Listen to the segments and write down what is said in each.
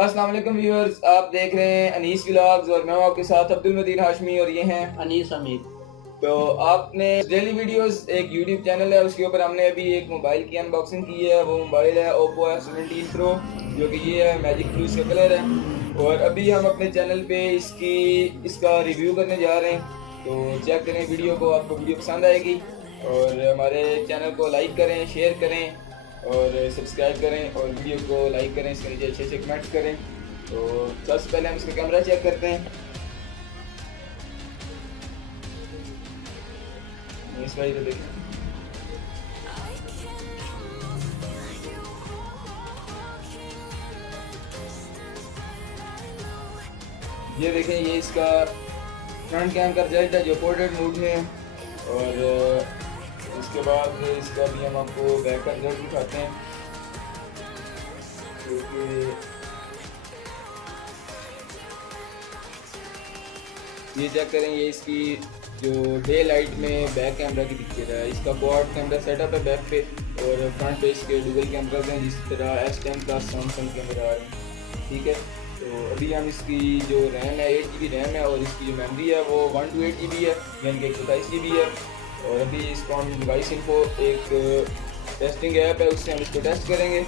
अस्सलाम वालेकुम व्यूअर्स, आप देख रहे हैं अनीस व्लॉग्स और मैं हूं आपके साथ अब्दुल मतीन हाशमी और ये हैं अनीस हमीद। तो आपने डेली वीडियोस एक यूट्यूब चैनल है, उसके ऊपर हमने अभी एक मोबाइल की अनबॉक्सिंग की है। वो मोबाइल है Oppo F17 Pro, जो कि ये है मैजिक ब्लू इसका कलर है। और अभी हम अपने चैनल पे इसका रिव्यू करने जा रहे हैं, तो चेक करें वीडियो को, आपको वीडियो पसंद आएगी। और हमारे चैनल को लाइक करें, शेयर करें और सब्सक्राइब करें और वीडियो को लाइक करें, इसके नीचे अच्छे अच्छे कमेंट्स करें। तो सबसे पहले हम इसका कैमरा चेक करते हैं। इस भाई को देखें, ये देखें, ये इसका फ्रंट कैम का रिजल्ट है जो पोर्ट्रेट मोड में है। और उसके बाद इसका भी हम आपको बैक का रिजल्ट दिखाते हैं, क्योंकि ये चेक करें, ये इसकी जो डे लाइट में बैक कैमरा की पिक्चर है। इसका क्वाड कैमरा सेटअप है बैक पे और फ्रंट पे इसके डुअल कैमराज हैं, जिस तरह S10 का सैमसंग कैमरा आ रहे हैं। ठीक है, तो अभी हम इसकी जो रैम है 8 GB रैम है और इसकी जो मेमोरी है वो 128 GB है, यानी कि 127 GB है। और अभी इसको हम डिवाइस इन्फो एक टेस्टिंग ऐप है, उससे हम इसको टेस्ट करेंगे।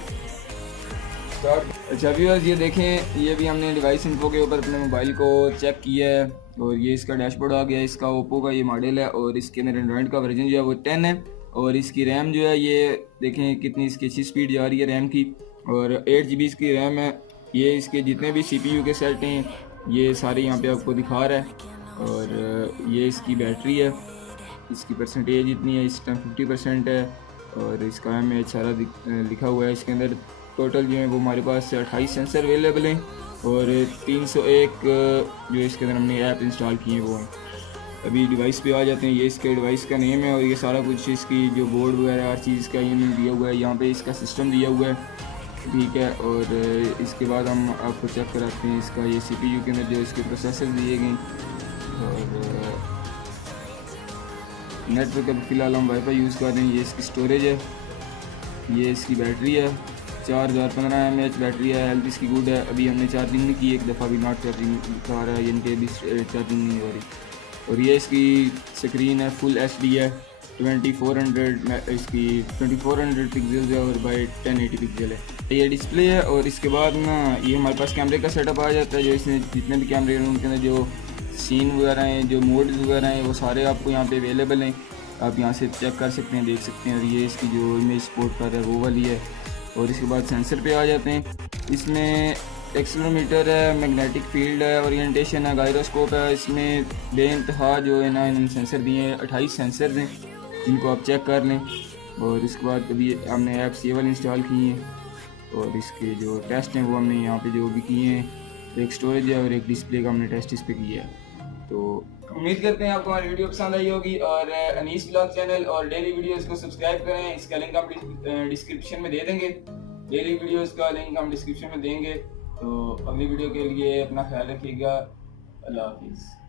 अच्छा व्यूअर्स, ये देखें, ये भी हमने डिवाइस इन्फो के ऊपर अपने मोबाइल को चेक किया है और ये इसका डैशबोर्ड आ गया। इसका ओप्पो का ये मॉडल है और इसके अंदर एंड्रॉइड का वर्जन जो है वो 10 है। और इसकी रैम जो है, ये देखें कितनी इसकी अच्छी स्पीड जा रही है रैम की, और 8 GB इसकी रैम है। ये इसके जितने भी CPU के सेट हैं ये सारे यहाँ पे आपको दिखा रहा है। और ये इसकी बैटरी है, इसकी परसेंटेज इतनी है, इस टाइम 50% है। और इसका MAH सारा लिखा हुआ है। इसके अंदर टोटल जो है वो हमारे पास 28 सेंसर अवेलेबल हैं और 301 जो इसके अंदर हमने ऐप इंस्टॉल किए हैं वो हैं। अभी डिवाइस पे आ जाते हैं। ये इसके डिवाइस का नेम है और ये सारा कुछ इसकी जो बोर्ड वगैरह हर चीज़ का ये दिया हुआ है। यहाँ पे इसका सिस्टम दिया हुआ है, ठीक है। और इसके बाद हम आपको चेक कराते हैं इसका ये CPU के अंदर जो इसके प्रोसेसर दिए गए। और नेटवर्क अभी फ़िलहाल हम वाईफाई यूज़ कर रहे हैं। ये इसकी स्टोरेज है, ये इसकी बैटरी है, 4015 mAh बैटरी है। हेल्थ इसकी गुड है। अभी हमने चार्जिंग नहीं की, एक दफ़ा भी नॉट चार्जिंग दिखा रहा है, यानी कि अभी चार्जिंग नहीं हो रही। और ये इसकी स्क्रीन है, फुल HD है, 2400 इसकी 2400 पिक्सल है और बाई 1080 पिक्सल है। ये डिस्प्ले है। और इसके बाद ना ये हमारे पास कैमरे का सेटअप आ जाता है, जो इसमें जितने भी कैमरे हैं उनके अंदर जो सीन वगैरह हैं, जो मोड्स वगैरह हैं, वो सारे आपको यहाँ पे अवेलेबल हैं। आप यहाँ से चेक कर सकते हैं, देख सकते हैं। और ये इसकी जो इमेज सपोर्ट कर रहा है वो वाली है। और इसके बाद सेंसर पे आ जाते हैं। इसमें एक्सेलेरोमीटर है, मैग्नेटिक फील्ड है, ओरिएंटेशन है, गायरोस्कोप है। इसमें बेइंतहा जो है ना इन्होंने सेंसर दिए हैं, 28 सेंसर हैं, इनको आप चेक कर लें। और इसके बाद कभी हमने ऐप्स ये वाले इंस्टॉल किए हैं और इसके जो टेस्ट हैं वो हमने यहाँ पे जो भी किए हैं। एक स्टोरेज है और एक डिस्प्ले का हमने टेस्ट इस पर किया है। तो उम्मीद करते हैं आपको हमारी वीडियो पसंद आई होगी। और अनीस व्लॉग चैनल और डेली वीडियोस को सब्सक्राइब करें, इसका लिंक हम डिस्क्रिप्शन में दे देंगे। डेली वीडियोस का लिंक हम डिस्क्रिप्शन में देंगे। तो अगली वीडियो के लिए अपना ख्याल रखिएगा। अल्लाह हाफिज़।